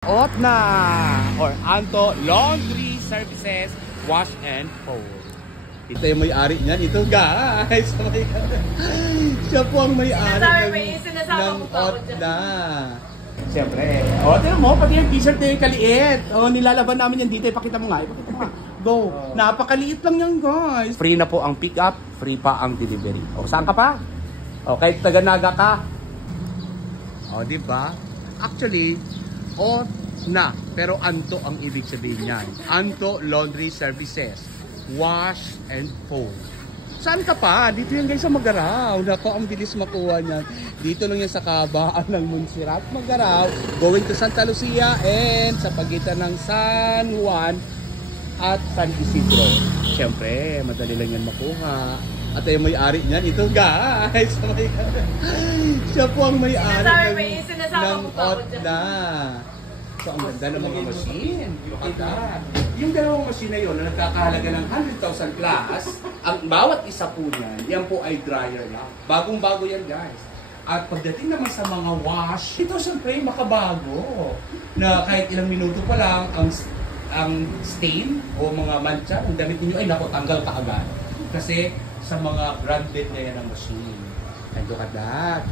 Otna or Anto Laundry Services Wash and Fold. Ito yung may-ari niyan. Ito guys. Siya po ang may-ari ng Otna. Siyempre. O, tignan mo, pati yung t-shirt na yung kaliit. O, nilalaban namin yan dito. Ipakita mo nga. Ipakita mo nga. Go. Napakaliit lang yan guys. Free na po ang pick up. Free pa ang delivery. O, saan ka pa? O, kahit taga-Naga ka. O, diba? Actually, Otna, pero Anto ang ibig sabihin niyan. Anto Laundry Services, Wash and Fold. Saan ka pa? Dito yan guys sa Magaraw. Nako, ang bilis makuha niyan. Dito lang yan sa kabaan ng Montserrat, Magaraw. Going to Santa Lucia and sa pagitan ng San Juan at San Isidro. Siyempre, madali lang yan makuha. At yung may-ari niyan, ito guys. Siya po ang may-ari ng Otna. So, ang ganda ng mga machine. Yung dalawang machine na yun na nagkakahalaga ng 100,000 plus, ang bawat isa po niyan, yan po ay dryer lang. Bagong-bago yan guys. At pagdating naman sa mga wash, ito siyempre makabago. Na kahit ilang minuto pa lang, ang stain o mga mancha, ang damit ninyo ay naku, tanggal kaagad. Kasi sa mga branded na yan ang machine. And look at that.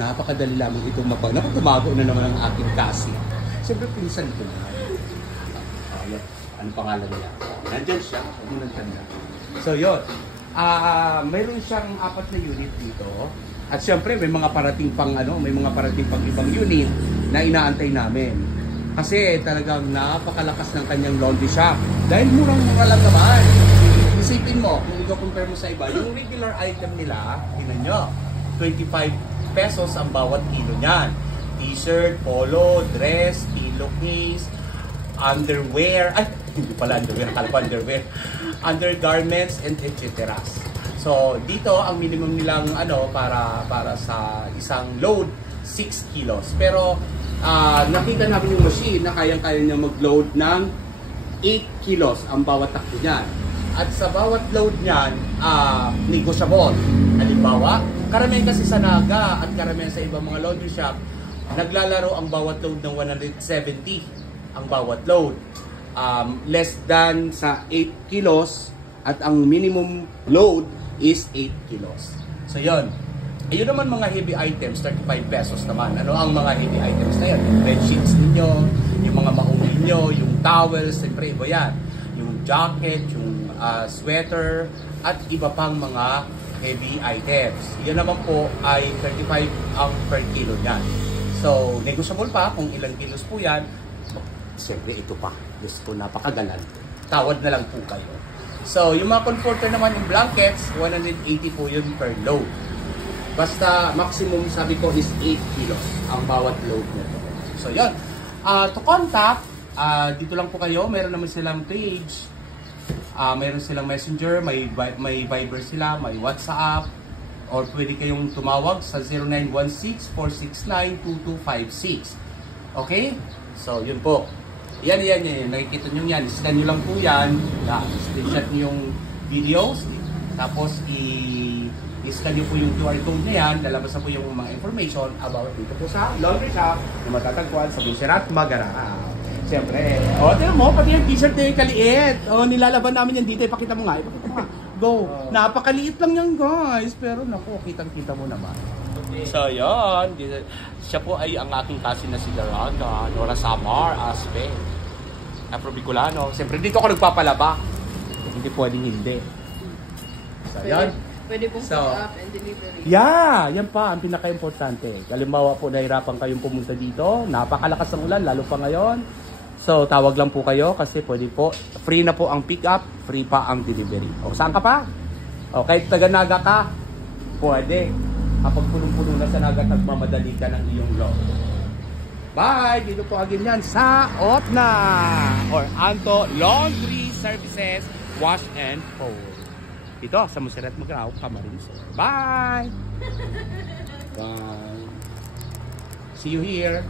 Napakadali lamang itong mapag. Tumago na naman ang aking kasi. Siyempre, pinsan ko na. Ano pangalan niya? Nandyan siya. Huwag mo nagtanda. So, yun. Mayroon siyang 4 na unit dito. At siyempre, may mga parating pang ibang unit na inaantay namin. Kasi talagang napakalakas ng kanyang laundry shop. Dahil murang-mura lang naman. Isipin mo, kung i-compare mo sa iba, yung regular item nila, tinan nyo, 25 pesos ang bawat kilo niyan. T-shirt, polo, dress, pillowcase, underwear, ay, hindi pala underwear, akala ko underwear, undergarments, and etc. So, dito, ang minimum nilang para sa isang load, 6 kilos. Pero, nakita namin yung machine na kayang-kaya niya mag-load ng 8 kilos ang bawat takbo niyan. At sa bawat load niyan, negotiable. Halimbawa, karamihan kasi sa Naga at karamihan sa ibang mga laundry shop, naglalaro ang bawat load ng 170 ang bawat load. Less than sa 8 kilos at ang minimum load is 8 kilos. So yun. Ayun naman mga heavy items, 35 pesos naman. Ano ang mga heavy items na yan? Yung bed sheets ninyo, yung mga maong ninyo, yung towels, siyempre iba yan. Yung jacket, yung sweater, at iba pang mga heavy items. Yan naman po ay 35 ang per kilo niyan. So, negotiable pa kung ilang kilos po yan. Siyempre, ito pa. Diyos ko, napakagalan. Tawad na lang po kayo. So, yung mga comforter naman, yung blankets, 180 po yun per load. Basta, maximum sabi ko is 8 kilos ang bawat load nito. So, yun. To contact, dito lang po kayo. Meron naman silang page. Meron silang messenger, may Viber sila, may WhatsApp, or pwede kayong tumawag sa 0916-469-2256. Okay? So, yun po. Yan. Nakikita nyo yan. Scan nyo lang po yan. Screenshot nyo yung videos. Tapos, i-scan nyo po yung QR code na yan. Lalabas na po yung mga information about dito po sa laundry shop na matatagpuan sa Montserrat, Magaraw. Siyempre. O, tignan mo, pati yung t-shirt na yung kaliit. O, nilalaban namin yan dito. Ipakita mo nga. Ipakita mo nga. Go. Napakaliit lang yan, guys. Pero, naku, kitang-kita mo naman. So, yun. Siya po ay ang aking cousin na si Daranda. Nora Samar, Aspe. Afro Bicolano. Siyempre, dito ako nagpapalaba. Hindi pwedeng hindi. So, yun. Pwede pong pick up and delivery. Yeah, yan pa ang pinaka-importante. Halimbawa po, nahirapan kayong pumunta dito. Napakalakas ng ulan, lalo pa ngayon. So, tawag lang po kayo kasi pwede po. Free na po ang pick up, free pa ang delivery. O, saan ka pa? O, kahit taga-Naga ka, pwede. Kapag punong-puno na sa Naga, nagmamadali ka ng iyong load. Bye! Dito po agad yan sa Otna or Anto Laundry Services Wash and Fold. Ito sa Montserrat, Magaraw, Camarines. Bye! Bye! See you here!